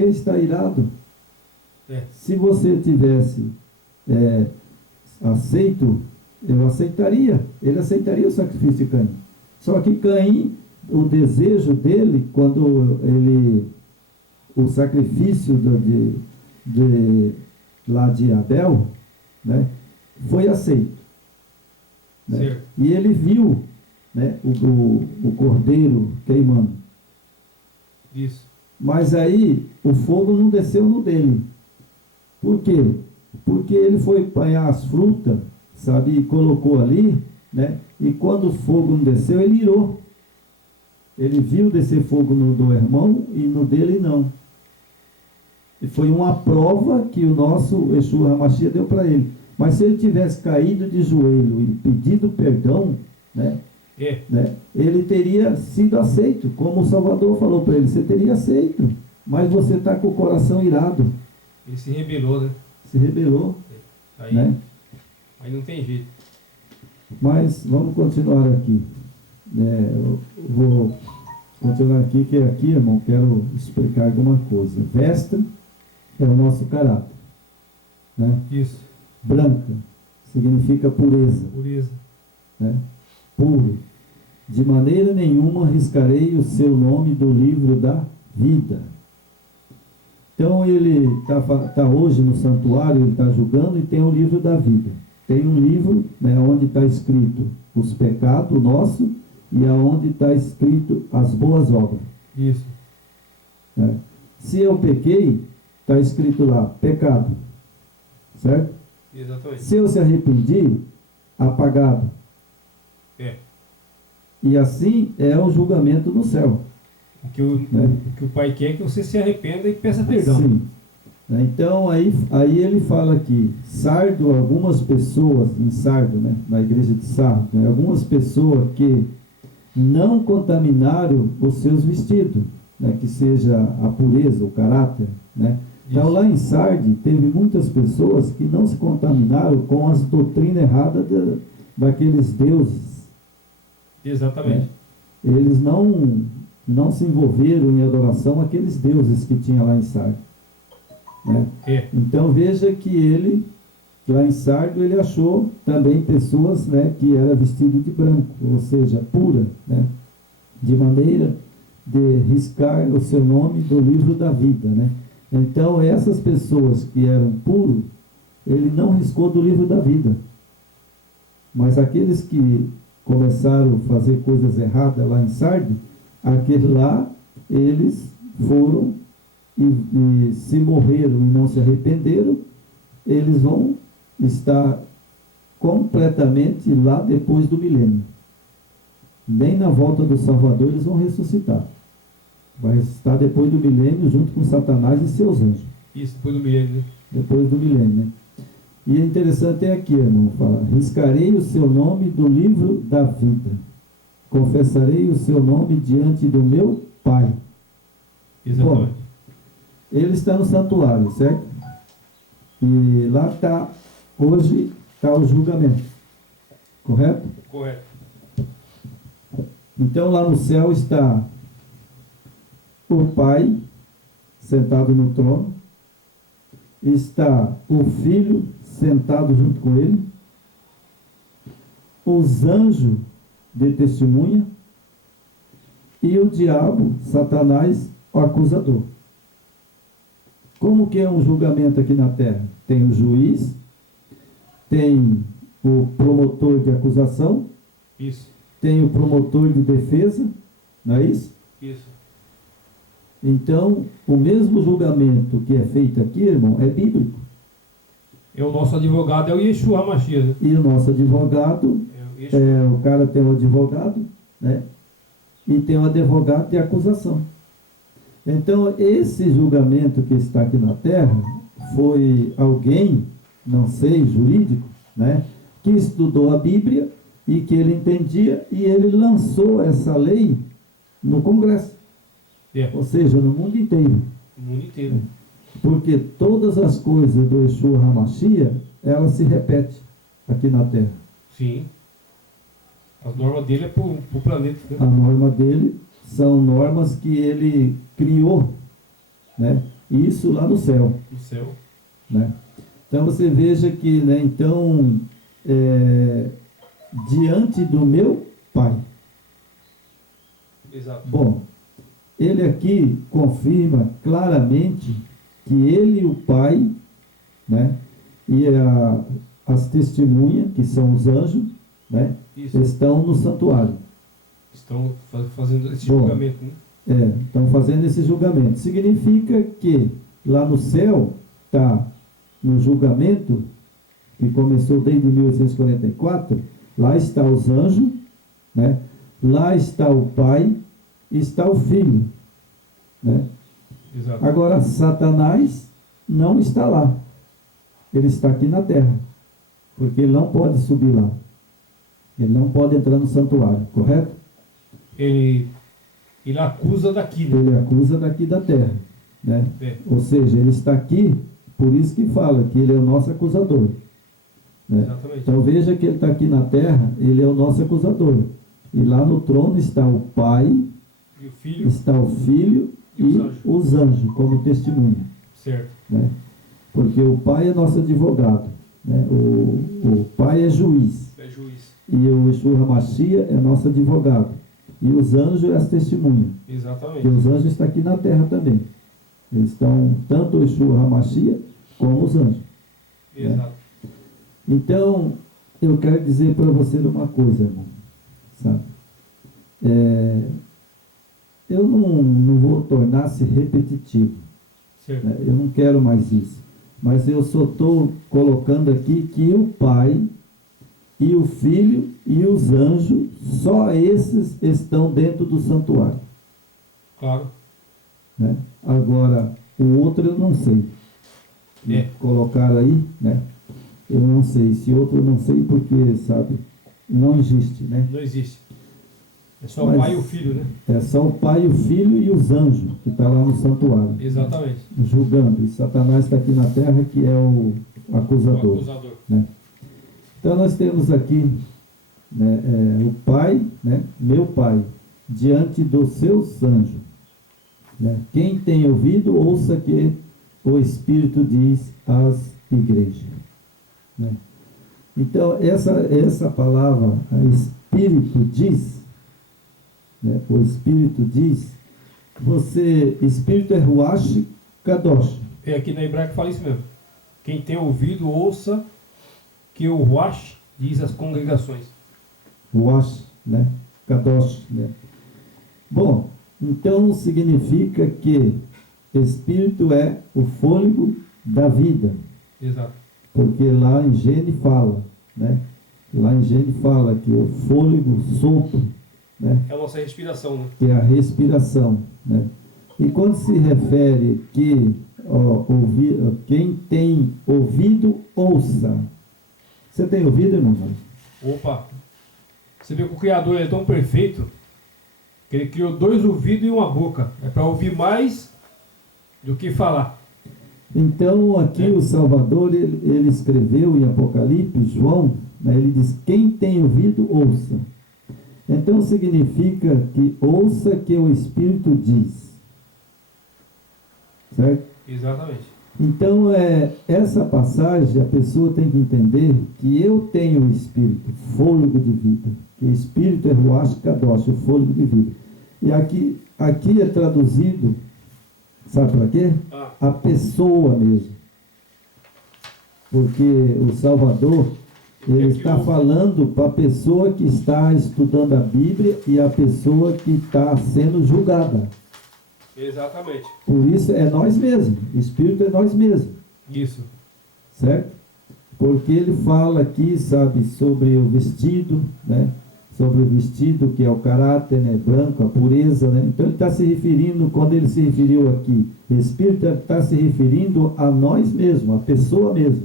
que está irado? É. Se você tivesse aceito, eu aceitaria. Ele aceitaria o sacrifício de Caim. Só que Caim, o desejo dele, quando o sacrifício lá de Abel, né, foi aceito. Né? Certo. E ele viu, né, o cordeiro queimando. Isso. Mas aí o fogo não desceu no dele. Por quê? Porque ele foi apanhar as frutas, sabe, e colocou ali, né? E quando o fogo não desceu, ele irou. Ele viu descer fogo no do irmão e no dele não. E foi uma prova que o nosso Yeshua HaMashiach deu para ele. Mas se ele tivesse caído de joelho e pedido perdão, né? Ele teria sido aceito, como o Salvador falou para ele, você teria aceito, mas você está com o coração irado. Ele se rebelou, né? Se rebelou. Aí, né? Aí não tem jeito. Mas vamos continuar aqui. Eu vou continuar aqui, que aqui, irmão, quero explicar alguma coisa. Vestra é o nosso caráter. Né? Isso. Branca significa pureza. Pureza. Né? Puro. De maneira nenhuma riscarei o seu nome do livro da vida. Então ele está hoje no santuário, ele está julgando e tem o livro da vida. Tem um livro, né, onde está escrito os pecados nossos e aonde está escrito as boas obras. Isso. Né? Se eu pequei, está escrito lá, pecado. Certo? Exatamente. Se eu se arrependi, apagado. E assim é o julgamento no céu. O que o Pai quer é que você se arrependa e peça perdão. Sim. Então aí ele fala aqui, Sardo, algumas pessoas, em Sardo, né, na igreja de Sardo, né, algumas pessoas que não contaminaram os seus vestidos, né, que seja a pureza, o caráter. Né. Então lá em Sarde teve muitas pessoas que não se contaminaram com as doutrinas erradas daqueles deuses. Exatamente. Eles não se envolveram em adoração àqueles deuses que tinha lá em Sardo. Né? Então veja que ele, lá em Sardo, ele achou também pessoas, né, que eram vestidas de branco, ou seja, pura, né? De maneira de riscar o seu nome do livro da vida. Né? Então essas pessoas que eram puros, ele não riscou do livro da vida. Mas aqueles que começaram a fazer coisas erradas lá em Sardes, aqueles lá, eles foram e se morreram e não se arrependeram, eles vão estar completamente lá depois do milênio. Nem na volta do Salvador eles vão ressuscitar. Vai estar depois do milênio junto com Satanás e seus anjos. Isso, depois do milênio, né? Depois do milênio, né? E é interessante aqui, irmão, falar, riscarei o seu nome do livro da vida, confessarei o seu nome diante do meu Pai. Exatamente. Bom, ele está no santuário, certo? E lá está, hoje está o julgamento, correto? Correto. Então lá no céu está o Pai sentado no trono, está o Filho sentado junto com ele, os anjos de testemunha e o diabo, Satanás, o acusador. Como que é um julgamento aqui na terra? Tem o juiz, tem o promotor de acusação, isso, tem o promotor de defesa, não é isso? Isso. Então, o mesmo julgamento que é feito aqui, irmão, é bíblico. É o nosso advogado, é o Yeshua HaMashiach, né? E o nosso advogado, o cara tem um advogado, né? E tem um advogado de acusação. Então, esse julgamento que está aqui na terra, foi alguém, não sei, jurídico, né? Que estudou a Bíblia e que ele entendia, e ele lançou essa lei no Congresso. Ou seja, no mundo inteiro. No mundo inteiro. Porque todas as coisas do Yeshua HaMashiach, ela se repete aqui na Terra. Sim. As normas dele é para o planeta. Né? A norma dele são normas que ele criou, né? Isso lá no céu. No céu. Né? Então você veja que, né, então, diante do meu Pai. Exato. Bom, ele aqui confirma claramente que ele e o Pai, né, e as testemunhas, que são os anjos, né, estão no santuário. Estão fazendo esse julgamento, né? Estão fazendo esse julgamento. Significa que lá no céu está no julgamento, que começou desde 1844, lá está os anjos, né? Lá está o Pai e está o Filho. Né? Exato. Agora, Satanás não está lá. Ele está aqui na terra. Porque ele não pode subir lá. Ele não pode entrar no santuário, correto? Ele acusa daqui, né? Ele acusa daqui da terra. Né? Ou seja, ele está aqui, por isso que fala que ele é o nosso acusador. Né? Exatamente. Então veja que ele está aqui na terra, ele é o nosso acusador. E lá no trono está o Pai, e o Filho, está o Filho e os anjos como testemunha. Certo. Né? Porque o Pai é nosso advogado. Né? O Pai é juiz. É juiz. E o Yeshua Hamashia é nosso advogado. E os anjos é as testemunhas. Exatamente. E os anjos estão aqui na terra também. Eles estão, tanto o Yeshua Hamashia como os anjos. Exato. Né? Então, eu quero dizer para você uma coisa, irmão. Sabe? Eu não vou tornar-se repetitivo. Certo. Né? Eu não quero mais isso. Mas eu só estou colocando aqui que o Pai e o Filho e os anjos, só esses estão dentro do santuário. Claro. Né? Agora, o outro eu não sei. Colocaram aí, né? Eu não sei. Esse outro eu não sei porque, sabe, não existe, né? Não existe. É só o Pai e o Filho, né? É só o Pai, o Filho e os anjos que estão lá no santuário. Exatamente. Julgando. E Satanás está aqui na terra, que é o acusador. O acusador. Né? Então nós temos aqui, né, o Pai, né, meu Pai, diante dos seus anjos. Né? Quem tem ouvido, ouça que o Espírito diz às igrejas. Né? Então essa palavra, Espírito diz, né, o Espírito diz, Espírito é Ruach Kadosh. É aqui na hebraico fala isso mesmo. Quem tem ouvido, ouça que o Ruach diz às congregações. Ruach, né? Kadosh, né? Bom, então significa que Espírito é o fôlego da vida. Exato. Porque lá em Gênesis fala, né? Lá em Gênesis fala que o fôlego, sopro, né? É a nossa respiração, né? Que é a respiração, né? E quando se refere que quem tem ouvido, ouça. Você tem ouvido, irmão? Opa! Você vê que o Criador é tão perfeito que ele criou 2 ouvidos e uma boca. É para ouvir mais do que falar. Então, aqui o Salvador, ele escreveu em Apocalipse, João, né, ele diz, quem tem ouvido, ouça. Então, significa que ouça que o Espírito diz. Certo? Exatamente. Então, essa passagem, a pessoa tem que entender que eu tenho o Espírito, fôlego de vida. Que o Espírito é Ruach Kadosh, o fôlego de vida. E aqui é traduzido, sabe para quê? A pessoa mesmo. Porque o Salvador, ele está falando para a pessoa que está estudando a Bíblia e a pessoa que está sendo julgada. Exatamente. Por isso é nós mesmos. Espírito é nós mesmos. Isso. Certo? Porque ele fala aqui, sabe, sobre o vestido, né? Sobre o vestido, que é o caráter, né? Branco, a pureza, né? Então ele está se referindo, quando ele se referiu aqui, Espírito está se referindo a nós mesmos, a pessoa mesmo,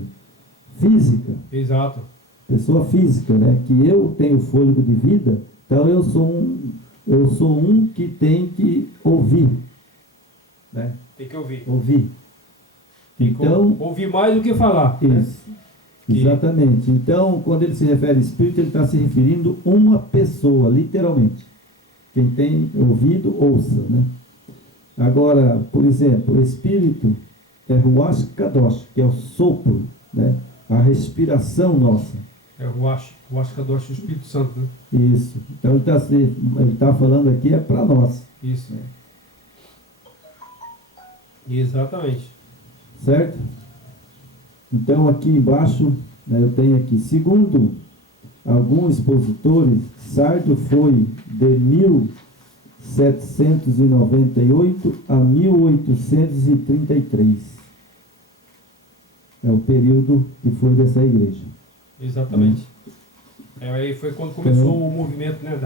física. Exato. Pessoa física, né? Que eu tenho fôlego de vida, então eu sou um que tem que ouvir. Né? Tem que ouvir. Ouvir. Tem então, que ouvir mais do que falar. Isso. Né? Exatamente. Então, quando ele se refere a Espírito, ele está se referindo a uma pessoa, literalmente. Quem tem ouvido, ouça. Né? Agora, por exemplo, o Espírito é Ruach Kadosh, que é o sopro, né? A respiração nossa. É Ruach Kadosh, o Espírito Santo, né? Isso. Então ele tá falando aqui é para nós. Isso. Exatamente. Certo? Então aqui embaixo, né, eu tenho aqui, segundo alguns expositores, Sardo foi de 1798 a 1833. É o período que foi dessa igreja. Exatamente. Aí foi quando começou o movimento, né, do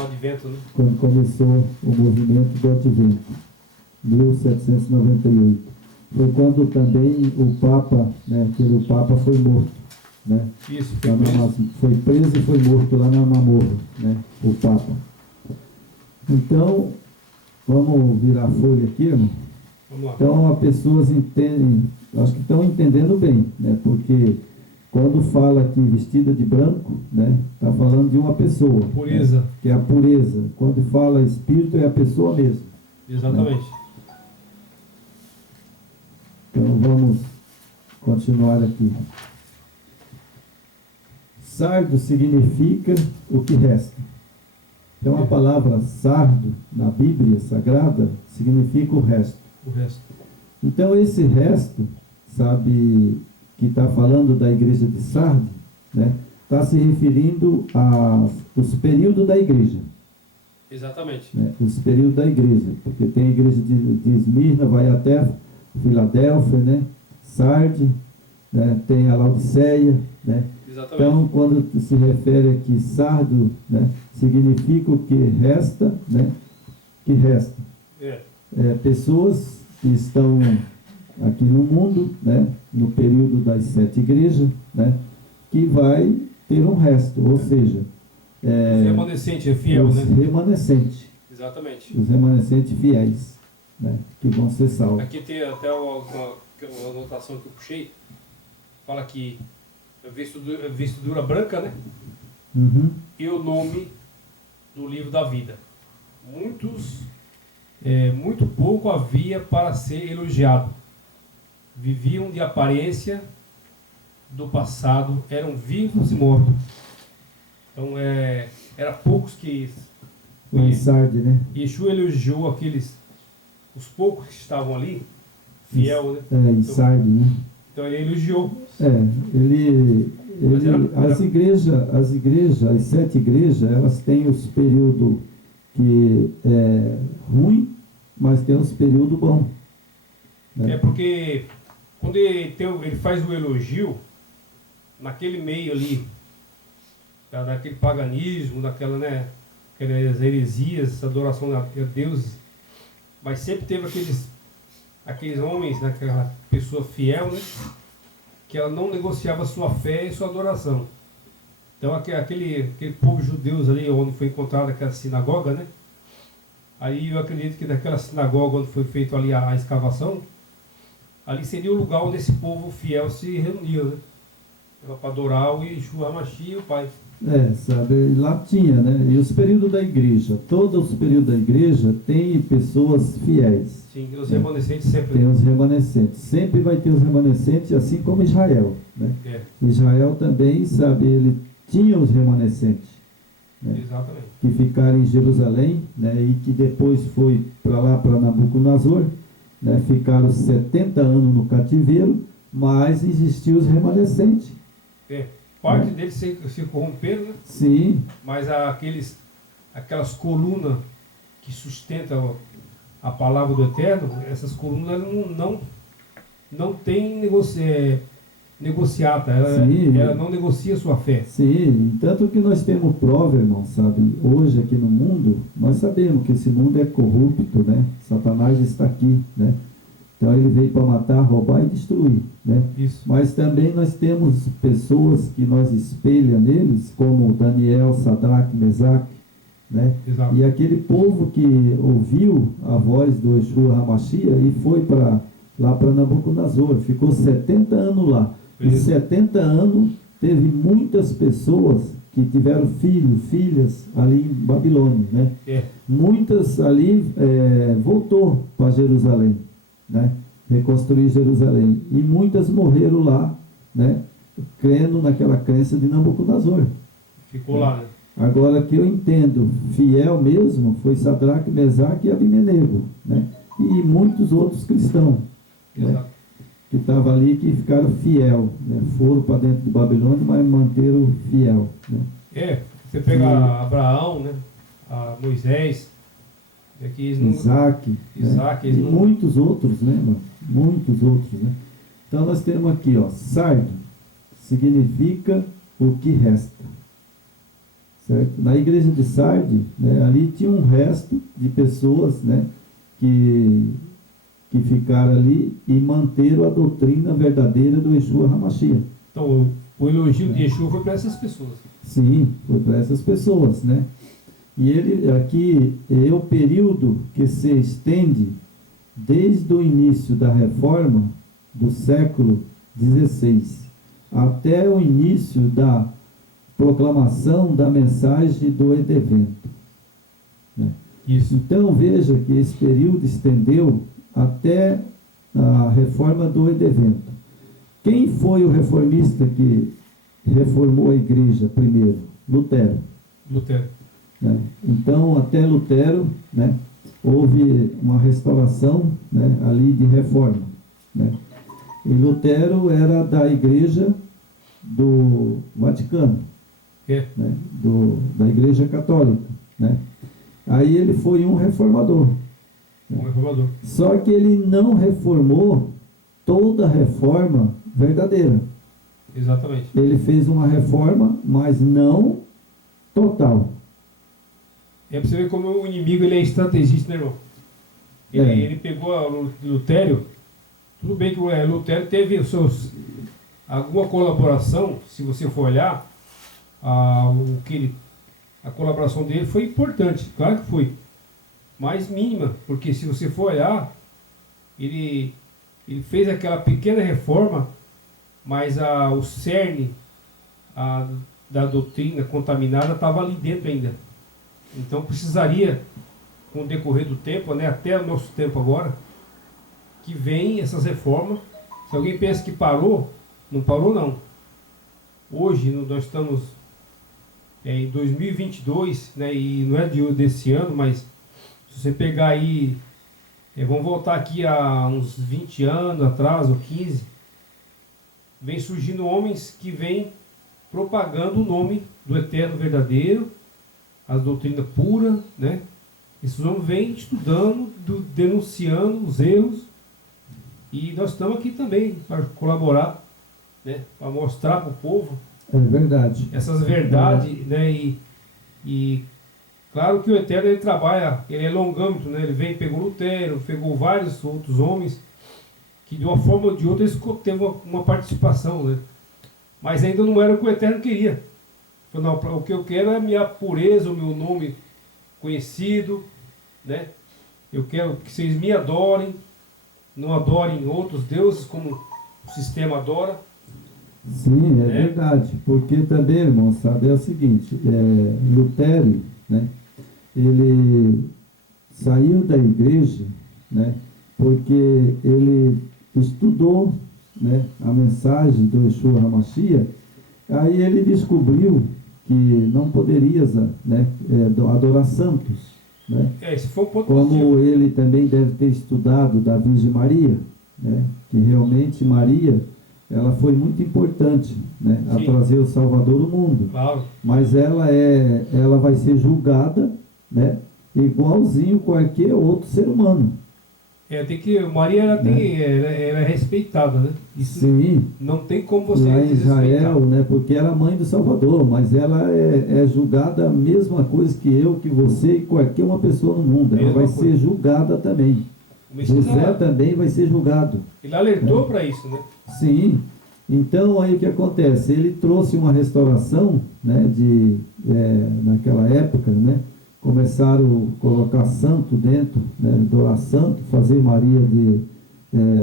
Advento, né? Quando começou o movimento do Advento, 1798. Foi quando também o Papa, né, aquele Papa foi morto, né? Isso, foi preso e foi morto lá na Mamorra, né, o Papa. Então, vamos virar a folha aqui, irmão? Vamos lá. Então, as pessoas entendem, acho que estão entendendo bem, né, porque quando fala aqui vestida de branco, né, está falando de uma pessoa. Pureza. Né, que é a pureza. Quando fala espírito, é a pessoa mesmo. Exatamente. Né? Então vamos continuar aqui. Sardo significa o que resta. Então a palavra sardo na Bíblia Sagrada significa o resto. O resto. Então esse resto, sabe, que está falando da igreja de Sardo, né, está se referindo aos períodos da igreja. Exatamente. Né, os períodos da igreja, porque tem a igreja de Esmirna, vai até Filadélfia, né, Sarde, né, tem a Laodiceia, né. Exatamente. Então, quando se refere aqui Sardo, né, significa o que resta, né, que resta. Pessoas que estão aqui no mundo, né, no período das 7 igrejas, né, que vai ter um resto, ou seja, os remanescentes, fiel, os né? remanescentes. Exatamente. Os remanescentes fiéis, né, que vão ser salvos. Aqui tem até uma anotação que eu puxei, fala que vestidura branca, né? Uhum. E o nome no livro da vida. Muito pouco havia para ser elogiado. Viviam de aparência do passado, eram vivos e mortos. Então, era poucos que... Em Sarde, né? Yeshua elogiou os poucos que estavam ali, fiel, né? Em Sarde, né? Então, ele elogiou. As igrejas, as 7 igrejas, elas têm os períodos que é ruim, mas tem os períodos bons. Né? Porque quando ele faz o elogio, naquele meio ali, daquele paganismo, daquela, né, aquelas heresias, adoração a deuses, mas sempre teve aqueles homens, né, aquela pessoa fiel, né, que ela não negociava sua fé e sua adoração. Então aquele povo judeus ali, onde foi encontrada aquela sinagoga, né, aí eu acredito que naquela sinagoga onde foi feita ali a escavação, ali seria o lugar onde esse povo fiel se reunia, né, para adorar o Yeshua HaMashiach e o Pai. Sabe, lá tinha, né? E os períodos da igreja, todos os períodos da igreja tem pessoas fiéis. Sim, os remanescentes sempre. Tem os remanescentes, sempre vai ter os remanescentes, assim como Israel, né? Israel também, sabe, ele tinha os remanescentes, né? Exatamente. Que ficaram em Jerusalém, né? E que depois foi para lá, para Nabucodonosor, né? Ficaram 70 anos no cativeiro, mas existiam os remanescentes. Parte deles se corromperam, né? Sim. Mas aquelas colunas que sustentam a palavra do Eterno, essas colunas não tem negociata, ela não negocia sua fé. Sim, tanto que nós temos prova, irmão, sabe? Hoje aqui no mundo, nós sabemos que esse mundo é corrupto, né? Satanás está aqui, né? Então ele veio para matar, roubar e destruir, né? Isso. Mas também nós temos pessoas que nós espelhamos neles, como Daniel, Sadraque, Mesaque, né? Exato. E aquele povo que ouviu a voz do Yeshua HaMashiach e foi lá para Nabucodonosor, ficou 70 anos lá. E 70 anos teve muitas pessoas que tiveram filhas ali em Babilônia, né? Muitas ali voltou para Jerusalém, né? Reconstruir Jerusalém, e muitas morreram lá, né? Crendo naquela crença de Nabucodonosor. Ficou lá, né? Agora, que eu entendo, fiel mesmo, foi Sadraque, Mesaque e Abimenego, né? E muitos outros cristãos, né? Que estavam ali, que ficaram fiel, né? Foram para dentro de Babilônia, mas manteram fiel, né? Você pega Abraão, né? A Moisés, Isaac, né? E muitos outros, né, mano? Muitos outros, né? Então nós temos aqui, ó, sardo significa o que resta, certo? Na igreja de Sardes, né, ali tinha um resto de pessoas, né, que ficaram ali e manteram a doutrina verdadeira do Yeshua HaMashiach. Então o elogio de Yeshua foi para essas pessoas. Sim, foi para essas pessoas, né? E ele aqui é o período que se estende desde o início da reforma do século XVI até o início da proclamação da mensagem do Edevento, né? Isso. Então veja que esse período estendeu até a reforma do Edevento. Quem foi o reformista que reformou a igreja primeiro? Lutero. Né? Então, até Lutero, né, houve uma restauração, né, ali de reforma, né? E Lutero era da igreja do Vaticano, né, da igreja católica, né? Aí ele foi um reformador. Só que ele não reformou toda a reforma verdadeira. Exatamente. Ele fez uma reforma, mas não total. É para você ver como o inimigo ele é estrategista, né, irmão? Ele pegou o Lutero. Tudo bem que o Lutero teve alguma colaboração, se você for olhar, a colaboração dele foi importante, claro que foi, mas mínima, porque se você for olhar, ele fez aquela pequena reforma, mas o cerne da doutrina contaminada estava ali dentro ainda. Então precisaria, com o decorrer do tempo, né, até o nosso tempo agora, que vem essas reformas. Se alguém pensa que parou, não parou não. Hoje nós estamos em 2022, né, e não é desse ano, mas se você pegar aí, vamos voltar aqui a uns 20 anos atrás, ou 15, vem surgindo homens que vêm propagando o nome do Eterno verdadeiro, as doutrinas puras, né? Esses homens vêm estudando, denunciando os erros, e nós estamos aqui também para colaborar, né? Para mostrar para o povo verdade. essas verdades, né? E claro que o Eterno ele trabalha, ele é longâmetro, né? Ele pegou Lutero, pegou vários outros homens que de uma forma ou de outra eles teve uma participação, né? Mas ainda não era o que o Eterno queria. Falou, não, o que eu quero é a minha pureza, o meu nome conhecido, né? Eu quero que vocês me adorem, não adorem outros deuses como o sistema adora. Sim, é verdade, porque também, irmão, sabe, é o seguinte, Lutero, né, ele saiu da igreja, né, porque ele estudou, né, a mensagem do Yeshua HaMashiach, aí ele descobriu que não poderia, né, adorar santos, né, esse foi um ponto como positivo. ele também deve ter estudado da Virgem Maria, né, que realmente Maria, ela foi muito importante, né, a trazer o Salvador do mundo. Claro. Mas ela vai ser julgada, né, igualzinho qualquer outro ser humano. Maria ela é respeitada, né? Isso Sim. Não tem como você lá em Israel, né, porque ela é a mãe do Salvador, mas ela é julgada a mesma coisa que eu, que você e qualquer uma pessoa no mundo. Ela vai ser julgada também. José também vai ser julgado. Ele alertou para isso, né? Sim. Então, aí o que acontece? Ele trouxe uma restauração, né, naquela época, né? Começaram a colocar santo dentro, né, adorar santo, fazer Maria de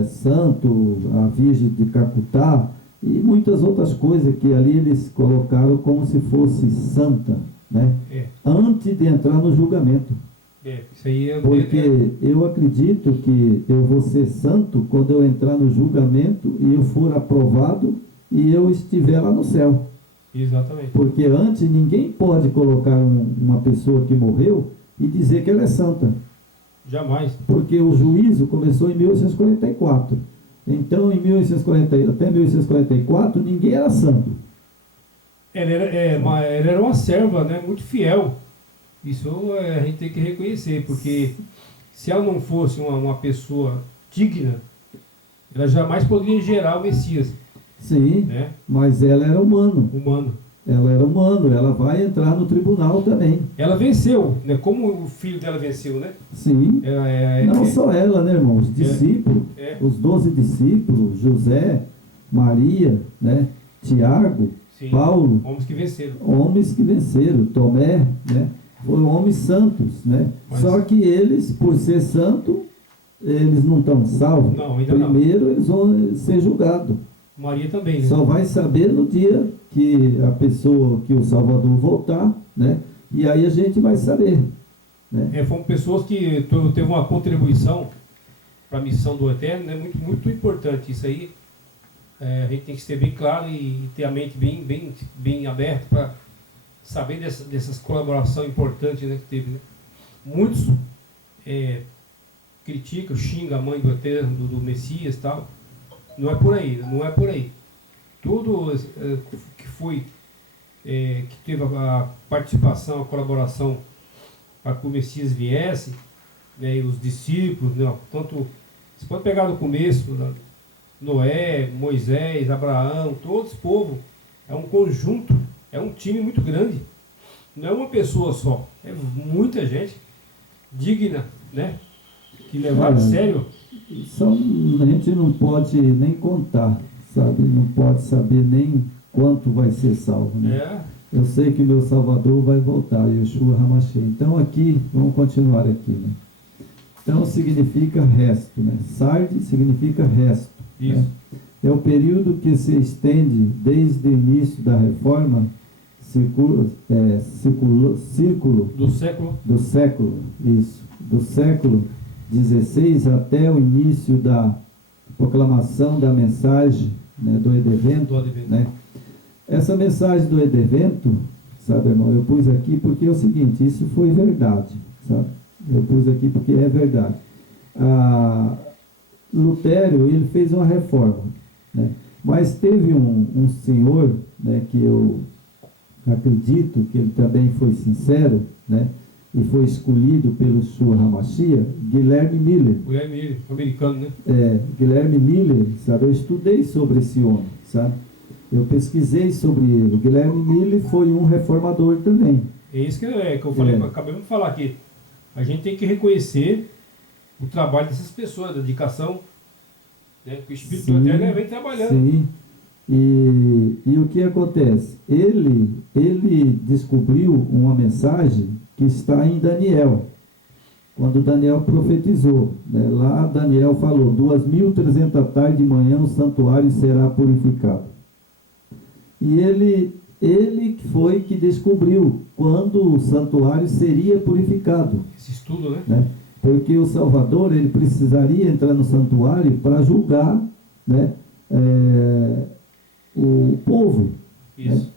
santo, a Virgem de Calcutá, e muitas outras coisas que ali eles colocaram como se fosse santa, né? Antes de entrar no julgamento. Isso aí porque eu acredito que eu vou ser santo quando eu entrar no julgamento e eu for aprovado e eu estiver lá no céu. Exatamente. Porque antes ninguém pode colocar uma pessoa que morreu e dizer que ela é santa. Jamais. Porque o juízo começou em 1844. Então, em 1840, até 1844, ninguém era santo. Ela era uma serva, né, muito fiel. Isso a gente tem que reconhecer, porque se ela não fosse uma pessoa digna, ela jamais poderia gerar o Messias. Sim, né? Mas ela era humano. Ela era humano, ela vai entrar no tribunal também. Ela venceu, né? Como o filho dela venceu, né? Sim, não só ela, né, irmão? Os discípulos, os 12 discípulos, José, Maria, né? Tiago, Sim. Paulo. Homens que venceram. Homens que venceram, Tomé, né? Foram homens santos, né? Só que eles, por ser santo, eles não estão salvos. Não, ainda Primeiro eles vão ser julgados. Maria também, né? Só vai saber no dia que a pessoa, que o Salvador voltar, né? E aí a gente vai saber, né? Foram pessoas que teve uma contribuição para a missão do Eterno, né? Muito, muito importante. Isso aí a gente tem que ser bem claro e ter a mente bem aberta para saber dessas colaborações importantes, né, que teve. Né? Muitos criticam, xingam a mãe do Eterno, do Messias e tal. Não é por aí, não é por aí. Tudo que foi, que teve a participação, a colaboração para que o Messias viesse, né, e os discípulos, né, tanto, você pode pegar no começo, né, Noé, Moisés, Abraão, todo esse povo, é um conjunto, é um time muito grande. Não é uma pessoa só, é muita gente digna, né, que levaram a sério. A gente não pode nem contar, sabe? Não pode saber nem quanto vai ser salvo, né? Eu sei que meu Salvador vai voltar, Yeshua HaMashiach. Então aqui, vamos continuar aqui, né? Então significa resto, né? Sard significa resto. Isso. Né? É o período que se estende desde o início da reforma, círculo do século 16 até o início da proclamação da mensagem, né, do Edevento, né? Essa mensagem do Edevento, sabe, irmão, eu pus aqui porque é o seguinte, isso foi verdade, sabe? Eu pus aqui porque é verdade. Lutero, ele fez uma reforma, né? Mas teve um senhor, né, que eu acredito que ele também foi sincero, né? E foi escolhido pelo Yeshua HaMashiach, Guilherme Miller. Guilherme Miller, americano, né? Guilherme Miller, sabe? Eu estudei sobre esse homem, sabe? Eu pesquisei sobre ele. Guilherme Miller foi um reformador também. É isso que eu falei, acabei de falar aqui. A gente tem que reconhecer o trabalho dessas pessoas, a dedicação, né? Que o Espírito do Eterno vem trabalhando. Sim. E o que acontece? Ele descobriu uma mensagem que está em Daniel, quando Daniel profetizou, né? Lá Daniel falou, 2300 tarde e manhã o santuário será purificado. E ele foi que descobriu quando o santuário seria purificado. Esse estudo, né? Porque o Salvador, ele precisaria entrar no santuário para julgar, né, o povo. Isso. Né?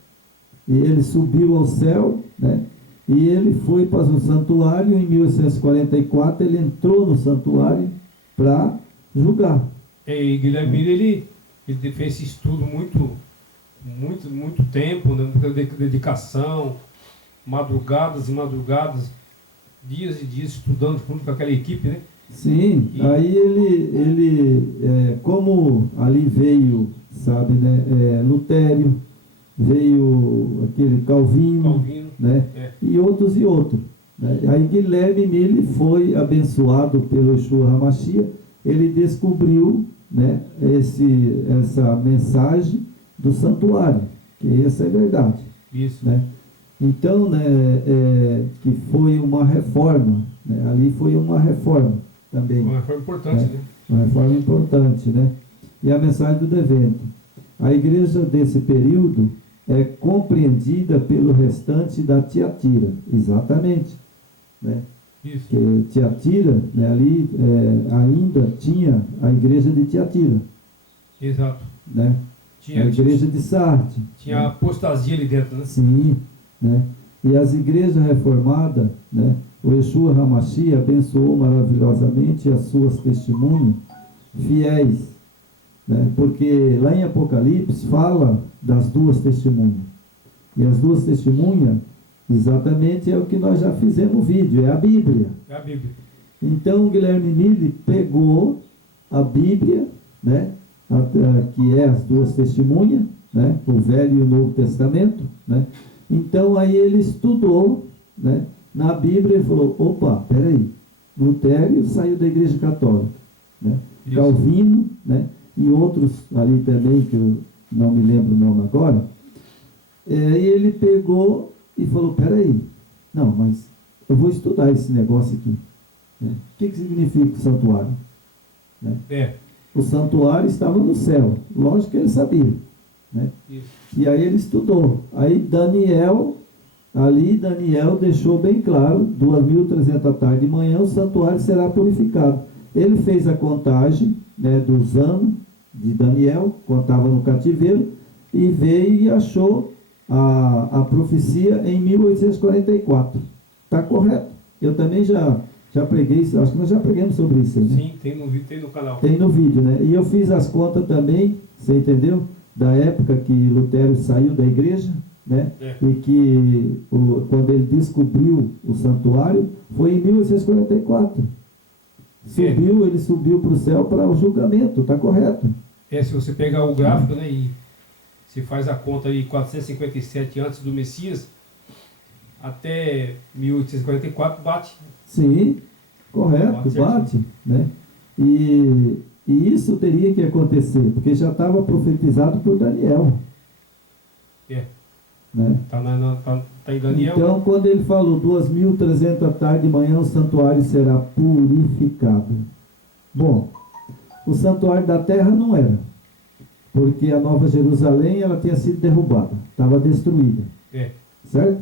E ele subiu ao céu, né? E ele foi para o santuário, em 1844 ele entrou no santuário para julgar. E Guilherme Miller, ele fez esse estudo muito tempo, né? Muita dedicação, madrugadas e madrugadas, dias e dias estudando junto com aquela equipe, né? Sim, aí ele como ali veio, sabe, né, Lutério, veio aquele Calvino, né? E outros. Né? Aí Guilherme Miller foi abençoado pelo Yeshua HaMashiach, ele descobriu, né, essa mensagem do santuário, que essa é verdade. Isso. Né? Então, né, que foi uma reforma, né? Ali foi uma reforma também. Uma reforma importante, né? Uma reforma importante, né? E a mensagem do Edevento. A igreja desse período é compreendida pelo restante da Tiatira, exatamente, né? Isso. Que Tiatira, né, ali ainda tinha a igreja de Tiatira. Exato. Né? A igreja de Sardes. Tinha né? apostasia ali dentro, né? Sim, né? E as igrejas reformadas, né? O Yeshua HaMashiach abençoou maravilhosamente as suas testemunhas fiéis, né? Porque lá em Apocalipse fala das duas testemunhas. E as duas testemunhas, exatamente é o que nós já fizemos o vídeo, é a Bíblia. É a Bíblia. Então o Guilherme Mille pegou a Bíblia, né? Que é as duas testemunhas, né? O Velho e o Novo Testamento, né? Então aí ele estudou, né? Na Bíblia ele falou, opa, peraí, Lutero saiu da Igreja Católica, né? Calvino, né? E outros ali também, que eu não me lembro o nome agora, e ele pegou e falou, peraí, não, mas eu vou estudar esse negócio aqui, né? O que significa o santuário? Né? O santuário estava no céu, lógico que ele sabia, né? E aí ele estudou. Aí Daniel deixou bem claro, 2.300 da tarde e manhã, o santuário será purificado. Ele fez a contagem, né, dos anos de Daniel, quando estava no cativeiro, e veio e achou a profecia em 1844. Está correto. Eu também já preguei, acho que nós já pregamos sobre isso aí, né? Sim, tem no canal. Tem no vídeo, né? E eu fiz as contas também, você entendeu? Da época que Lutero saiu da igreja, né? E que quando ele descobriu o santuário, foi em 1844. Ele subiu para o céu para o julgamento, está correto. Se você pegar o gráfico, né, e se faz a conta aí, 457 antes do Messias, até 1844 bate. Sim, correto, bate, né? E isso teria que acontecer, porque já estava profetizado por Daniel. Né? Tá em Daniel. Então, quando ele falou 2.300 da tarde e manhã, o santuário será purificado. Bom, o santuário da terra não era, porque a Nova Jerusalém ela tinha sido derrubada, estava destruída. Certo?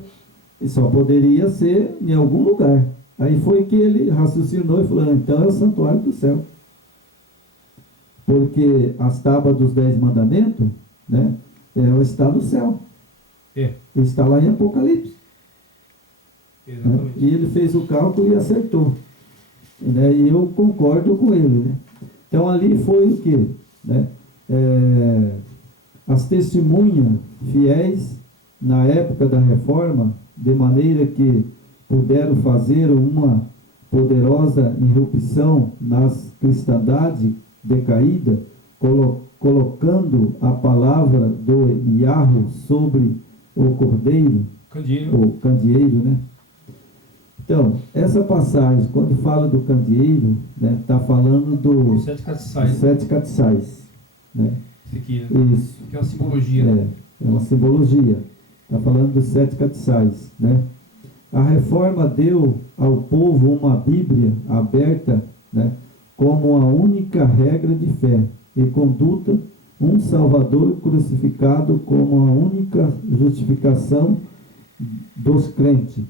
E só poderia ser em algum lugar. Aí foi que ele raciocinou e falou, então é o santuário do céu. Porque as tábuas dos 10 mandamentos, né, ela está no céu. Está lá em Apocalipse. Exatamente. Né? E ele fez o cálculo e acertou. Né? E eu concordo com ele. Né? Então ali foi o quê? Né? As testemunhas fiéis na época da reforma, de maneira que puderam fazer uma poderosa irrupção nas cristandades decaída, colocando a palavra do Yahweh sobre o cordeiro, o candeeiro, né? Então, essa passagem, quando fala do candeeiro, né, está falando dos 7 castiçais, né? Isso aqui, né? Isso. Que é uma simbologia. É uma simbologia. Está falando dos 7 castiçais, né? A reforma deu ao povo uma Bíblia aberta, né, como a única regra de fé e conduta, um Salvador crucificado como a única justificação dos crentes,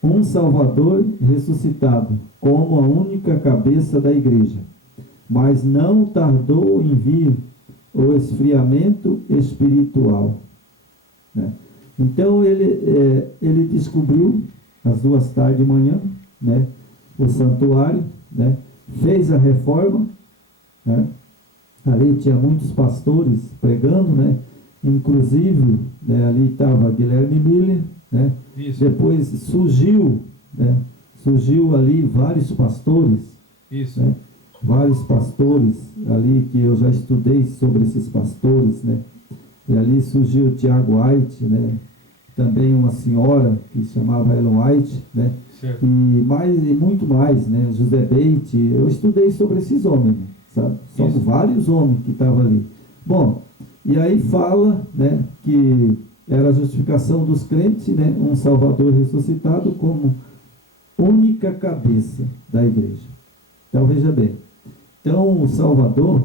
um Salvador ressuscitado como a única cabeça da igreja. Mas não tardou em vir o esfriamento espiritual, né? Então ele descobriu às 2 tarde e manhã, né, o santuário, né, fez a reforma, né? Ali tinha muitos pastores pregando, né? Inclusive, né, ali estava Guilherme Miller, né? Depois surgiu, né? Surgiu ali vários pastores, né? Vários pastores ali que eu já estudei sobre esses pastores, né? E ali surgiu o Tiago White, né? Também uma senhora que se chamava Ellen White, né? Certo. E muito mais, né? José Beite. Eu estudei sobre esses homens, sabe? São vários homens que estavam ali. Bom, e aí fala, né, que era a justificação dos crentes, né? Um Salvador ressuscitado como única cabeça da igreja. Então veja bem. Então o Salvador,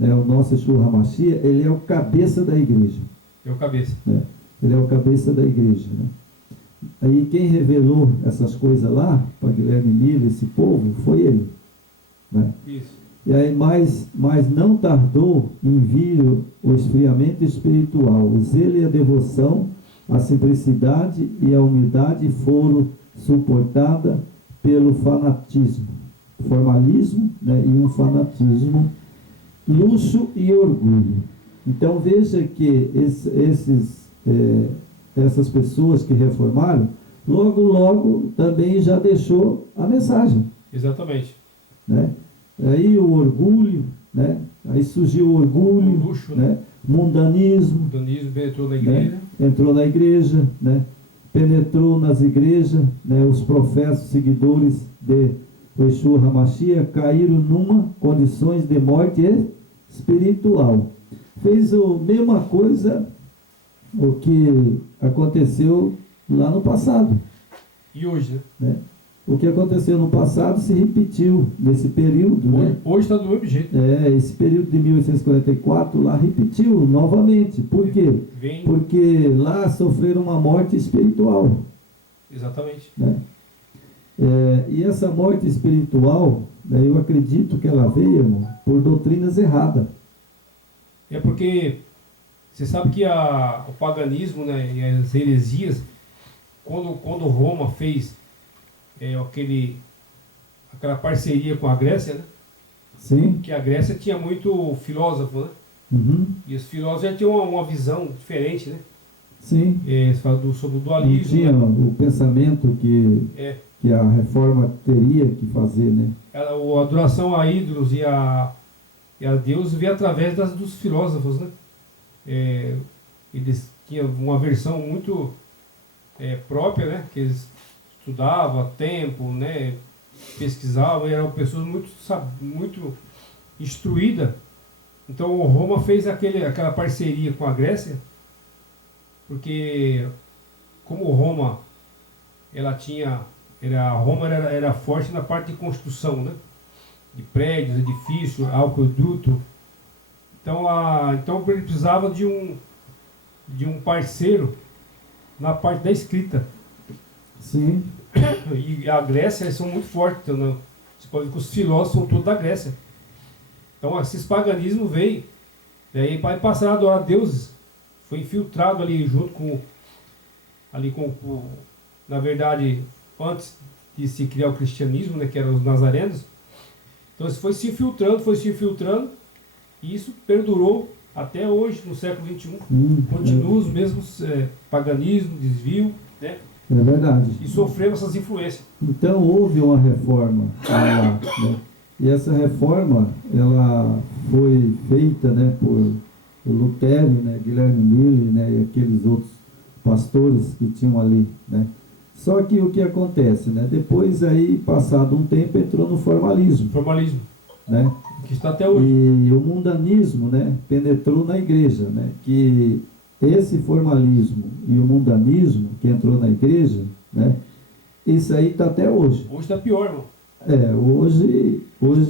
né, o nosso Yeshua HaMashiach, ele é o cabeça da igreja. É o cabeça. Né? Ele é o cabeça da igreja. Né? Aí quem revelou essas coisas lá, para Guilherme Miller, esse povo, foi ele. Né? Isso. E aí, mas não tardou em vir o esfriamento espiritual, o zelo e a devoção, a simplicidade e a humildade foram suportadas pelo fanatismo, formalismo, né, e um fanatismo, luxo e orgulho. Então veja que essas pessoas que reformaram, logo também já deixou a mensagem. Exatamente. Né? Aí o orgulho, né? Aí surgiu o orgulho, o luxo, né? Mundanismo. Mundanismo entrou na igreja. Né? Entrou na igreja, né? Penetrou nas igrejas, né? Os profetas, seguidores de Yeshua HaMashiach caíram numa condições de morte espiritual. Fez a mesma coisa o que aconteceu lá no passado. E hoje, né? O que aconteceu no passado se repetiu nesse período. Hoje está do mesmo jeito. Esse período de 1844 lá repetiu novamente. Por quê? Porque lá sofreram uma morte espiritual. Exatamente. Né? E essa morte espiritual, né, eu acredito que ela veio, irmão, por doutrinas erradas. É porque você sabe que o paganismo, né, e as heresias, quando Roma fez aquela parceria com a Grécia, né? Sim. Que a Grécia tinha muito filósofo, né? Uhum. E os filósofos já tinham uma visão diferente, né? Sim. Sobre o dualismo. Não tinha, né? O pensamento que a reforma teria que fazer, né? A adoração a ídolos e a Deus veio através dos filósofos, né? Eles tinham uma versão muito própria, né? Que eles estudavam a tempo, né? Pesquisavam, eram pessoas muito instruídas. Então Roma fez aquela parceria com a Grécia, porque como Roma era forte na parte de construção, né? De prédios, edifícios, aqueduto. Então ele precisava de um parceiro na parte da escrita. Sim. E a Grécia, eles são muito fortes. Então, você pode ver que os filósofos são todos da Grécia. Então, esses paganismos veio. Daí, para passar a adorar deuses, foi infiltrado ali junto na verdade, antes de se criar o cristianismo, né, que eram os nazarenos. Então, isso foi se infiltrando, e isso perdurou até hoje, no século XXI. Continua os mesmos paganismo, desvio, né? É verdade. E sofremos essas influências. Então houve uma reforma lá, né? E essa reforma, ela foi feita, né, por Lutero, né, Guilherme Miller, né, e aqueles outros pastores que tinham ali, né? Só que o que acontece, né? Depois aí, passado um tempo, entrou no formalismo. Formalismo. Né? Que está até hoje. E o mundanismo, né, penetrou na igreja, né? Que esse formalismo e o mundanismo que entrou na igreja, né? Isso aí está até hoje. Hoje está pior, irmão. Hoje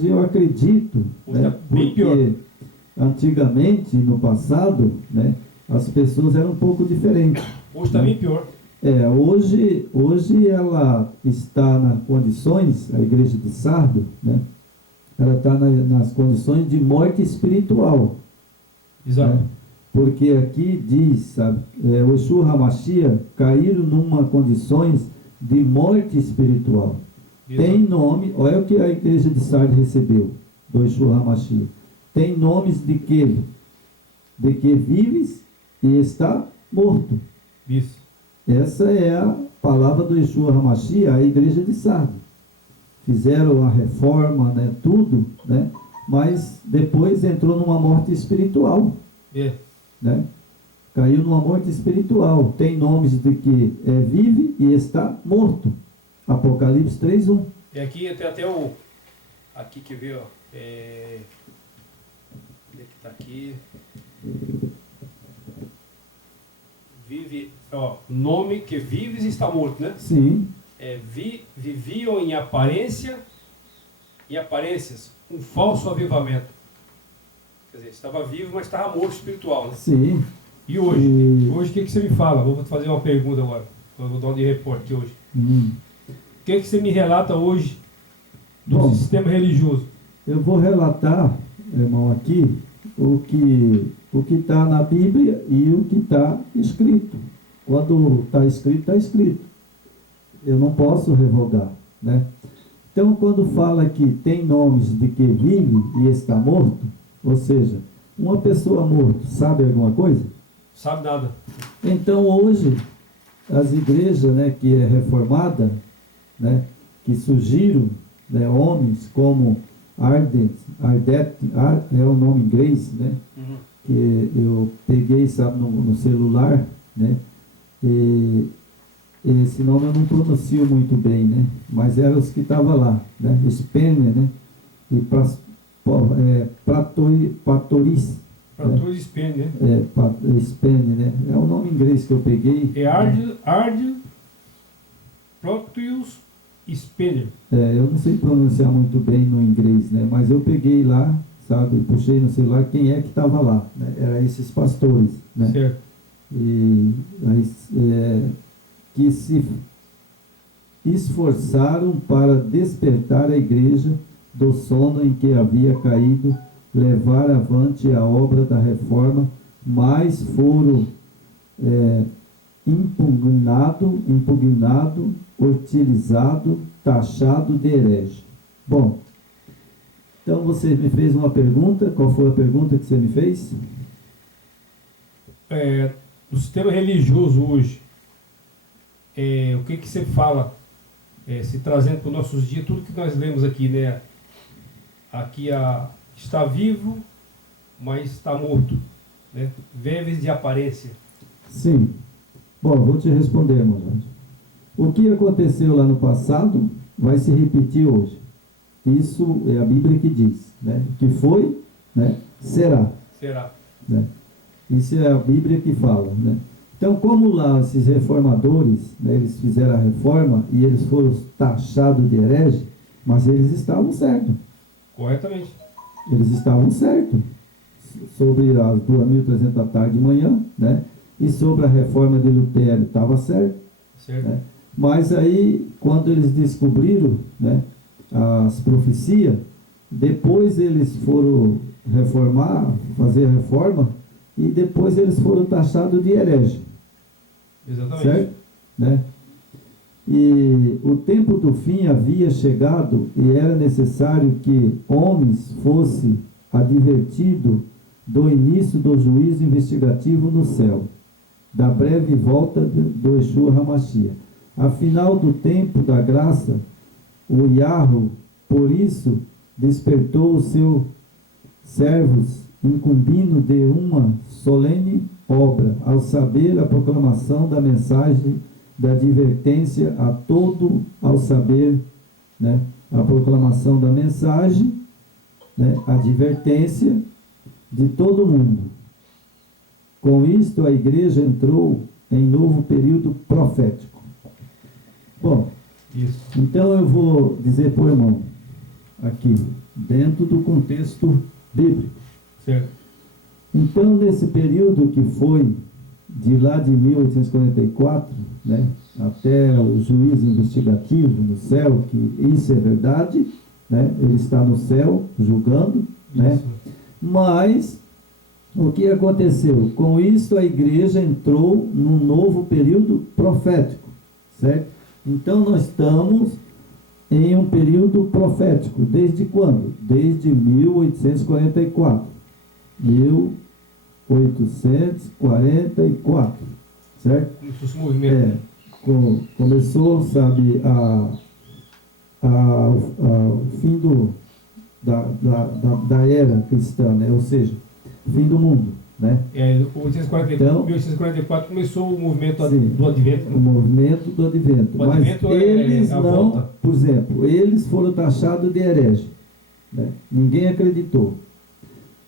eu acredito, hoje né, está bem pior. Antigamente, no passado, né, as pessoas eram um pouco diferentes. Hoje está bem pior. Hoje ela está nas condições, a igreja de Sardo, né, ela está nas condições de morte espiritual. Exato. Né? Porque aqui diz, sabe, o Yeshua HaMashiach caíram numa condições de morte espiritual. Exato. Tem nome, olha o que a igreja de Sardes recebeu do Yeshua HaMashiach. Tem nomes de que vives e está morto. Isso. Essa é a palavra do Yeshua HaMashiach, a igreja de Sardes. Fizeram a reforma, né, tudo, né, mas depois entrou numa morte espiritual. Né? Caiu numa morte espiritual. Tem nomes de que vive e está morto. Apocalipse 3:1. E aqui tem até aqui que vê, ó. Onde é que está aqui? Vive, ó, nome que vives e está morto, né? Sim. Viviam em aparências, um falso avivamento. Quer dizer, estava vivo, mas estava morto espiritual, né? Sim. E hoje? Hoje o que você me fala? Vou fazer uma pergunta agora. Vou dar um de repórter hoje. O que você me relata hoje do sistema religioso? Eu vou relatar, irmão, aqui o que está na Bíblia e o que está escrito. Quando está escrito, está escrito. Eu não posso revogar, né? Então, quando fala que tem nomes de que vive e está morto, ou seja, uma pessoa morta sabe alguma coisa? Sabe nada. Então, hoje, as igrejas, né, que é reformada, né, que surgiram, né, homens como Ardet, é o nome inglês, né, que eu peguei, sabe, no celular, né, e esse nome eu não pronuncio muito bem, né, mas eram os que estavam lá, né, Spener, né, e Pratoris. Pratoris Spener, né? Spener, né, é o nome inglês que eu peguei. É Ard Proteus Spener. Eu não sei pronunciar muito bem no inglês, né, mas eu peguei lá, sabe, puxei no celular quem é que estava lá, né, eram esses pastores, né, certo. E que se esforçaram para despertar a igreja do sono em que havia caído, levar avante a obra da reforma, mas foram impugnado, utilizado, taxado de herege. Bom, então você me fez uma pergunta. Qual foi a pergunta que você me fez? Do sistema religioso hoje, o que você fala, se trazendo para os nossos dias, tudo que nós lemos aqui, né? Aqui está vivo, mas está morto, né? Veves de aparência. Sim. Bom, vou te responder, irmão. O que aconteceu lá no passado vai se repetir hoje. Isso é a Bíblia que diz, né? Que foi, né? Será. Será. Né? Isso é a Bíblia que fala, né? Então, como lá esses reformadores, né, eles fizeram a reforma e eles foram taxados de herege, mas eles estavam certos. Corretamente. Eles estavam certos sobre as 2.300 da tarde de manhã, né? E sobre a reforma de Lutero estava certo. Certo. Né? Mas aí, quando eles descobriram, né, as profecias, depois eles foram reformar, fazer a reforma, e depois eles foram taxados de herege. Exatamente. Certo? Né? E o tempo do fim havia chegado e era necessário que homens fossem advertidos do início do juízo investigativo no céu, da breve volta do Yeshua HaMashiach. Afinal do tempo da graça, o Yahweh, por isso, despertou os seus servos, incumbindo de uma solene obra, ao saber a proclamação da mensagem da advertência a todo, ao saber, né, a proclamação da mensagem, né, a advertência de todo mundo. Com isto, a igreja entrou em novo período profético. Bom, isso. Então eu vou dizer para o irmão, aqui, dentro do contexto bíblico. Certo. Então, nesse período que foi de lá de 1844, né, até o juízo investigativo no céu, que isso é verdade, né, ele está no céu julgando, né, mas o que aconteceu? Com isso a igreja entrou num novo período profético, certo? Então nós estamos em um período profético, desde quando? Desde 1844. 1844, certo? Esse movimento. Começou, sabe, o fim da era cristã, né? Ou seja, fim do mundo, né? 1844 começou o movimento do Advento. Né? O movimento do Advento. Mas eles não, volta. Por exemplo, eles foram taxados de herege, né? Ninguém acreditou.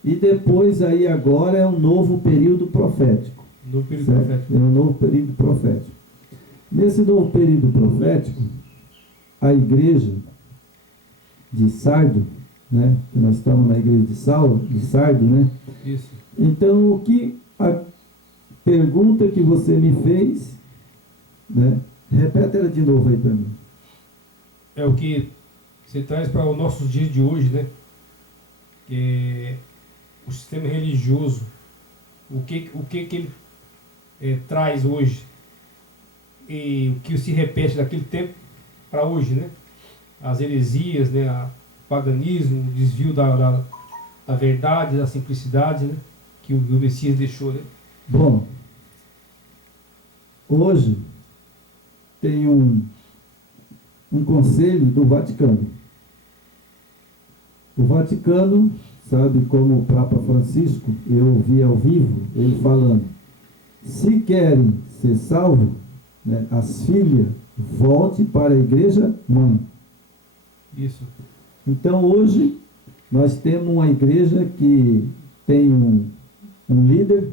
E depois aí agora é um novo período profético. Novo período profético. É um novo período profético. Nesse novo período profético, a igreja de Sardo, né? Nós estamos na igreja de Sardes, né? Isso. Então, a pergunta que você me fez, né? Repete ela de novo aí para mim. É o que você traz para os nossos dias de hoje, né? Que o sistema religioso, o que ele traz hoje e o que se repete daquele tempo para hoje, né? As heresias, né? O paganismo, o desvio da verdade, da simplicidade, né? Que o Messias deixou, né? Bom, hoje tem um conselho do Vaticano. O Vaticano, sabe, como o Papa Francisco, eu ouvi ao vivo ele falando, se querem ser salvos, né, as filhas, volte para a igreja mãe. Isso. Então hoje nós temos uma igreja que tem um líder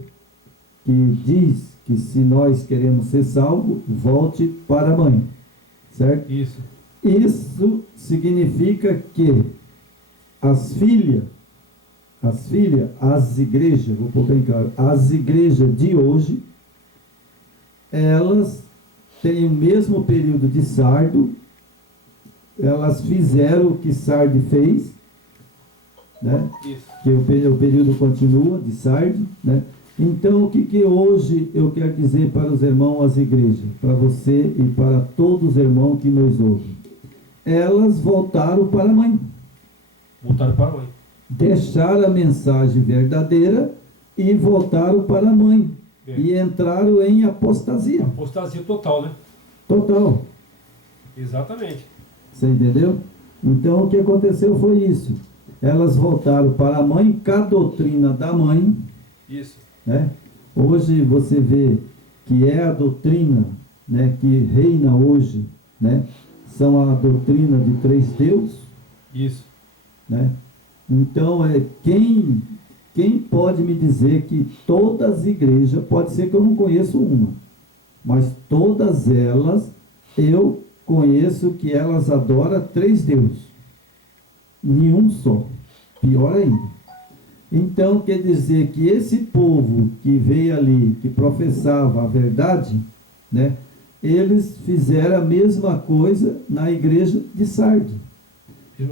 que diz que se nós queremos ser salvos, volte para a mãe. Certo? Isso. Isso significa que as igrejas, vou pôr bem claro, as igrejas de hoje, elas têm o mesmo período de Sardo, elas fizeram o que Sardes fez, né? Isso. Que o período continua de Sardes, né? Então, o que hoje eu quero dizer para os irmãos, as igrejas, para você e para todos os irmãos que nos ouvem? Elas voltaram para a mãe. Voltaram para a mãe. Deixaram a mensagem verdadeira e voltaram para a mãe. E entraram em apostasia. Apostasia total, né? Total. Exatamente. Você entendeu? Então, o que aconteceu foi isso. Elas voltaram para a mãe, com a doutrina da mãe. Isso. Né? Hoje você vê que é a doutrina, né, que reina hoje, né, são a doutrina de 3 deuses. Isso. Né? Então, quem pode me dizer que todas as igrejas, pode ser que eu não conheço uma, mas todas elas, eu conheço que elas adoram 3 deuses, nenhum só, pior ainda. Então, quer dizer que esse povo que veio ali, que professava a verdade, né, eles fizeram a mesma coisa na igreja de Sardes.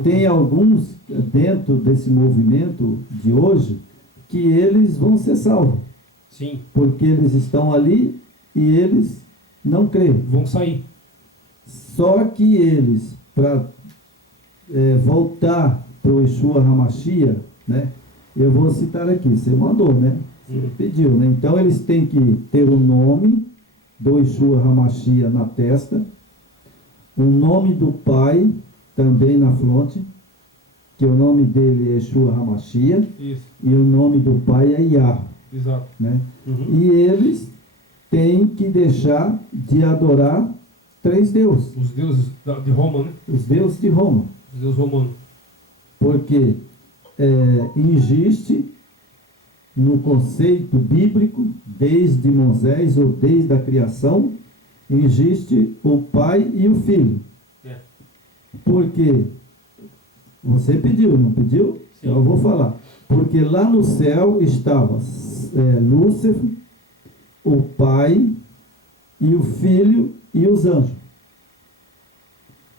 Tem alguns dentro desse movimento de hoje que eles vão ser salvos. Sim. Porque eles estão ali e eles não creem. Vão sair. Só que eles, para voltar para o Yeshua HaMashiach, né? Eu vou citar aqui, você mandou, né? Você pediu, né? Então eles têm que ter o nome do Yeshua HaMashiach na testa, o nome do Pai também na fronte, que o nome dele é Yeshua HaMashiach, isso, e o nome do Pai é Yah. Exato. Né? E eles têm que deixar de adorar 3 deuses. Os deuses de Roma, né? Os deuses de Roma. Os deuses romanos. Porque existe no conceito bíblico, desde Moisés ou desde a criação, existe o Pai e o Filho. Porque você pediu, não pediu? Sim. Então eu vou falar. Porque lá no céu estava Lúcifer, o Pai e o Filho e os anjos.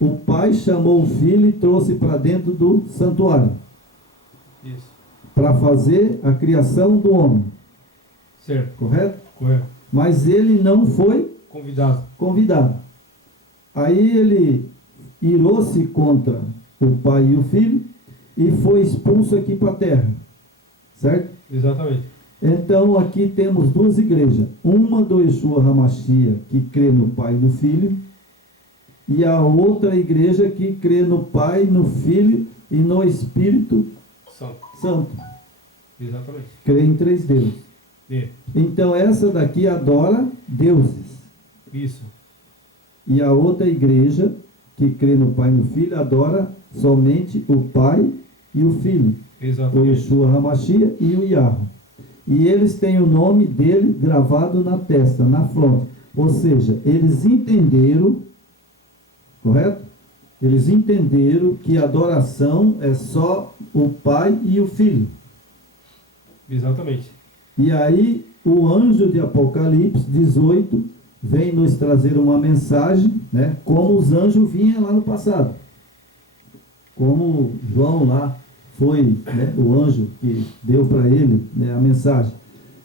O Pai chamou o Filho e trouxe para dentro do santuário. Isso. Para fazer a criação do homem. Certo. Correto? Correto. Mas ele não foi convidado. Aí ele irou-se contra o Pai e o Filho e foi expulso aqui para a terra. Certo? Exatamente. Então aqui temos 2 igrejas. Uma do Yeshua HaMashiach, que crê no Pai e no Filho, e a outra igreja que crê no Pai, no Filho e no Espírito Santo. Exatamente. Crê em 3 deuses. Então essa daqui adora deuses. Isso. E a outra igreja, que crê no Pai e no Filho, adora somente o Pai e o Filho. Exatamente. O Yeshua HaMashiach e o Yahweh. E eles têm o nome dele gravado na testa, na fronte. Ou seja, eles entenderam, correto? Eles entenderam que a adoração é só o Pai e o Filho. Exatamente. E aí o anjo de Apocalipse 18 vem nos trazer uma mensagem, né, como os anjos vinham lá no passado. Como João lá foi, né, o anjo que deu para ele, né, a mensagem.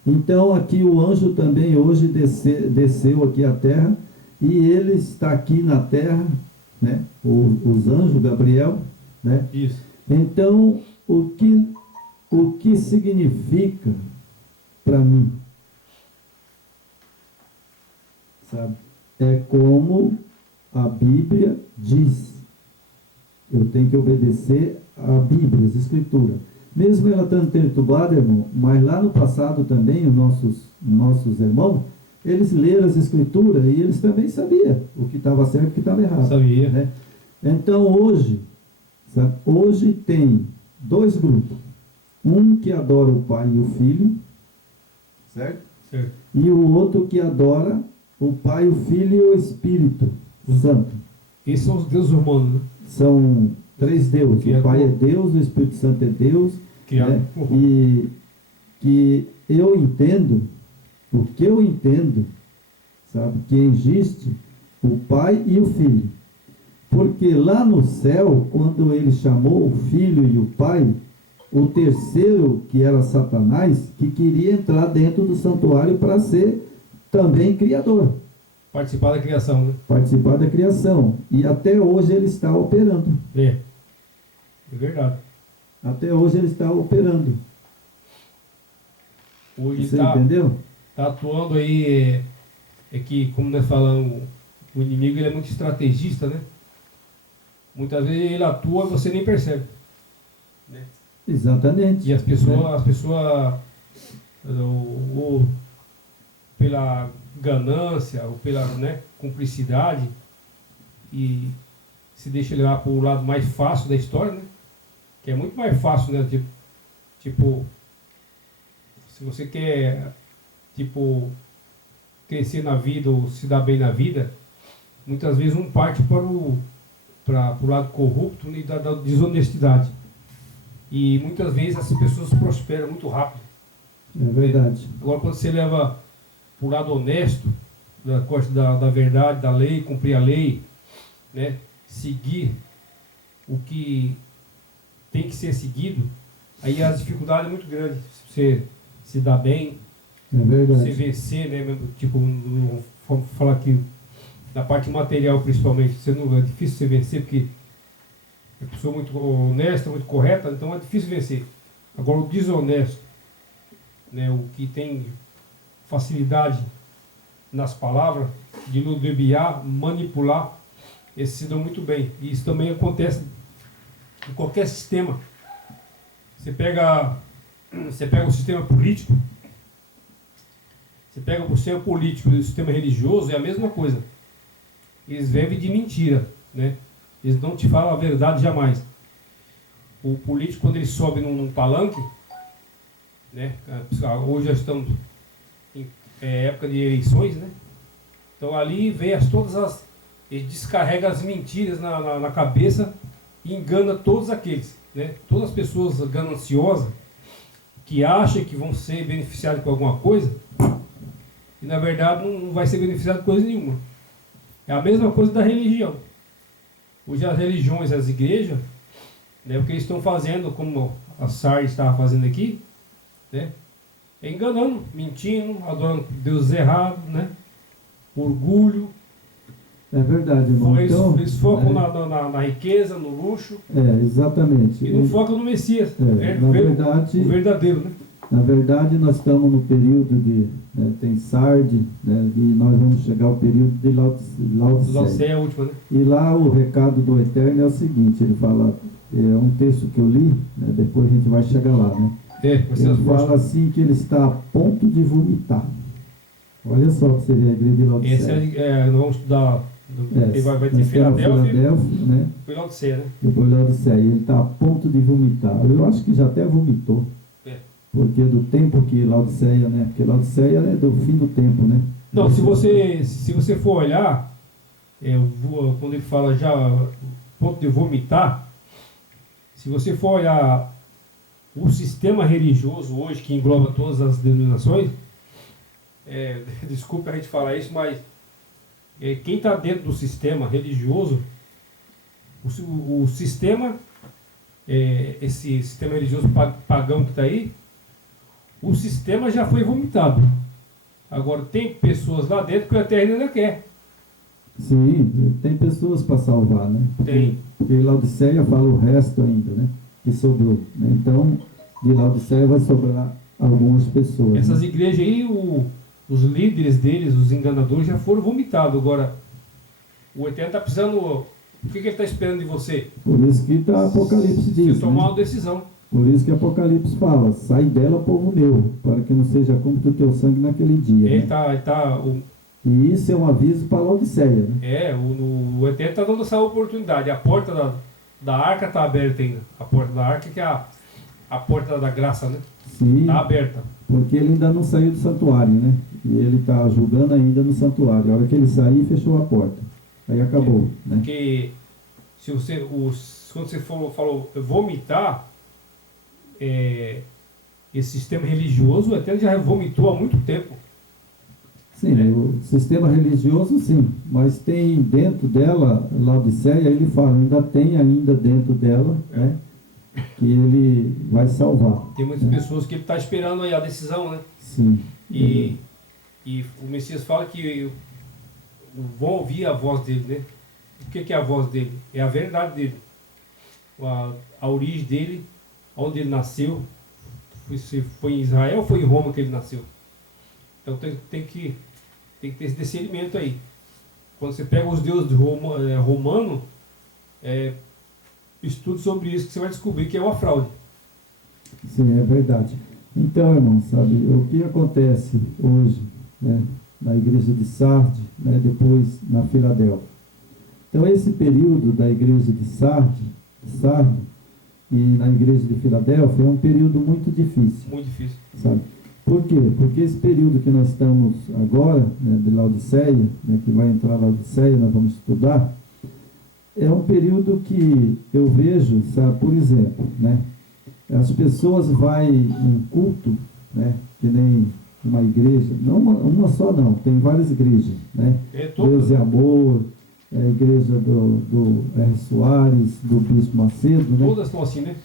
Então aqui o anjo também hoje desceu aqui à terra, e ele está aqui na terra, né, os anjos, Gabriel, né? Isso. Então o que significa para mim, sabe? É como a Bíblia diz. Eu tenho que obedecer a Bíblia, as Escrituras. Mesmo ela estando perturbada, irmão, mas lá no passado também, os nossos irmãos, eles leram as Escrituras e eles também sabiam o que estava certo e o que estava errado. Sabia. Né? Então hoje, sabe, hoje tem dois grupos. Um que adora o Pai e o Filho, certo? Certo. E o outro que adora o Pai, o Filho e o Espírito Santo. Esses são os deuses humanos, né? São três deuses. O Pai é Deus, o Espírito Santo é Deus. Né? E que eu entendo, o que eu entendo, sabe, que existe o Pai e o Filho. Porque lá no céu, quando ele chamou o Filho e o Pai, o terceiro, que era Satanás, que queria entrar dentro do santuário para ser também criador. Participar da criação, né? Participar da criação. E até hoje ele está operando. É verdade. Até hoje ele está operando. Hoje você entendeu? Está atuando aí, é que, como nós falamos, o inimigo ele é muito estrategista, né? Muitas vezes ele atua e você nem percebe. Né? Exatamente. E as pessoas ou pela ganância, ou pela, né, cumplicidade, e se deixa levar para o lado mais fácil da história, né? Que é muito mais fácil, né? Tipo, se você quer, tipo, crescer na vida ou se dar bem na vida, muitas vezes um parte para o lado corrupto e da desonestidade. E muitas vezes essas pessoas prosperam muito rápido. É verdade. Agora, quando você leva para o lado honesto, da verdade, da lei, cumprir a lei, né? Seguir o que tem que ser seguido, aí as dificuldades é muito grande. Você se dar bem, é verdade. Você vencer, né? Tipo, vamos falar aqui na parte material principalmente, é difícil você vencer porque é pessoa muito honesta, muito correta, então é difícil vencer. Agora o desonesto, né? O que tem facilidade nas palavras, de ludibriar, manipular, esses se dão muito bem. E isso também acontece em qualquer sistema. Você pega o sistema político, você pega o sistema político e o sistema religioso, é a mesma coisa. Eles vivem de mentira, né? Eles não te falam a verdade jamais. O político, quando ele sobe num palanque, né? Hoje já estamos em época de eleições, né? Então ali vem ele descarrega as mentiras na cabeça e engana todos aqueles, né? Todas as pessoas gananciosas que acham que vão ser beneficiadas com alguma coisa e na verdade não vai ser beneficiado com coisa nenhuma. É a mesma coisa da religião. Hoje as religiões, as igrejas, né, o que eles estão fazendo, como a SAR estava fazendo aqui, né, é enganando, mentindo, adorando deuses errados, né, orgulho. É verdade, irmão. Eles focam na riqueza, no luxo. Exatamente. E não focam no Messias. Na verdade, o verdadeiro, né? Na verdade, nós estamos no período de... tem Sardes, né, e nós vamos chegar ao período de Laodiceia. Laodiceia é a última, né? E lá o recado do Eterno é o seguinte, ele fala, é um texto que eu li, né, depois a gente vai chegar lá, né? Ele fala assim que ele está a ponto de vomitar. Olha só para você ver a igreja de Laodiceia. Nós vamos estudar... vai ter Filadélfia, né? Depois Laodiceia, né? Depois Laodiceia. Ele está a ponto de vomitar. Eu acho que já até vomitou. Porque do tempo que Laodiceia, né? Porque Laodiceia é do fim do tempo, né? Não, se você for olhar, quando ele fala já, ponto de vomitar, se você for olhar o sistema religioso hoje, que engloba todas as denominações, desculpa a gente falar isso, mas quem está dentro do sistema religioso, o sistema, esse sistema religioso pagão que está aí, o sistema já foi vomitado. Agora, tem pessoas lá dentro que o Eterno ainda quer. Sim, tem pessoas para salvar, né? Tem. Porque Laodiceia fala o resto ainda, né? Que sobrou, né? Então, de Laodiceia vai sobrar algumas pessoas. Essas né? igrejas aí, os líderes deles, os enganadores, já foram vomitados. Agora, o Eterno está precisando... O que ele está esperando de você? Por isso que tá Apocalipse diz, Você tomar né? uma decisão. Por isso que Apocalipse fala, sai dela, povo meu, para que não seja como do teu sangue naquele dia. Ele né? tá, E isso é um aviso para Laodiceia, né? o Eterno está dando essa oportunidade. A porta da arca está aberta ainda. A porta da arca, que é a porta da graça, né? Sim, Está aberta. porque ele ainda não saiu do santuário, né? E ele está julgando ainda no santuário. A hora que ele sair, fechou a porta. Aí acabou, né? Porque se você, quando você falou vomitar, esse sistema religioso, o Eterno já vomitou há muito tempo. Sim, o sistema religioso sim, mas tem dentro dela, Laodiceia, ele fala, ainda tem ainda dentro dela, né? Que ele vai salvar. Tem muitas né? pessoas que ele está esperando aí a decisão, né? Sim. E o Messias fala que vão ouvir a voz dele, né? O que é a voz dele? É a verdade dele. A origem dele, onde ele nasceu, se foi em Israel ou foi em Roma que ele nasceu. Então tem que ter esse discernimento aí. Quando você pega os deuses romanos, estude sobre isso, que você vai descobrir que é uma fraude. Sim, é verdade. Então, irmão, sabe, o que acontece hoje, né, na igreja de Sardes, né, depois na Filadélfia. Então, esse período da igreja de Sardes e na igreja de Filadélfia é um período muito difícil. Muito difícil. Sabe? Por quê? Porque esse período que nós estamos agora, né, de Laodiceia, né, que vai entrar Laodiceia, nós vamos estudar, é um período que eu vejo, sabe, por exemplo, né, as pessoas vão em culto, né, que nem uma igreja, não uma só não, tem várias igrejas, né? Deus é Amor, a igreja do R. Soares, do Bispo Macedo, né? Todas estão assim, né?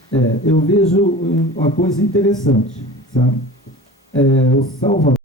Eu vejo uma coisa interessante, sabe? O Salvador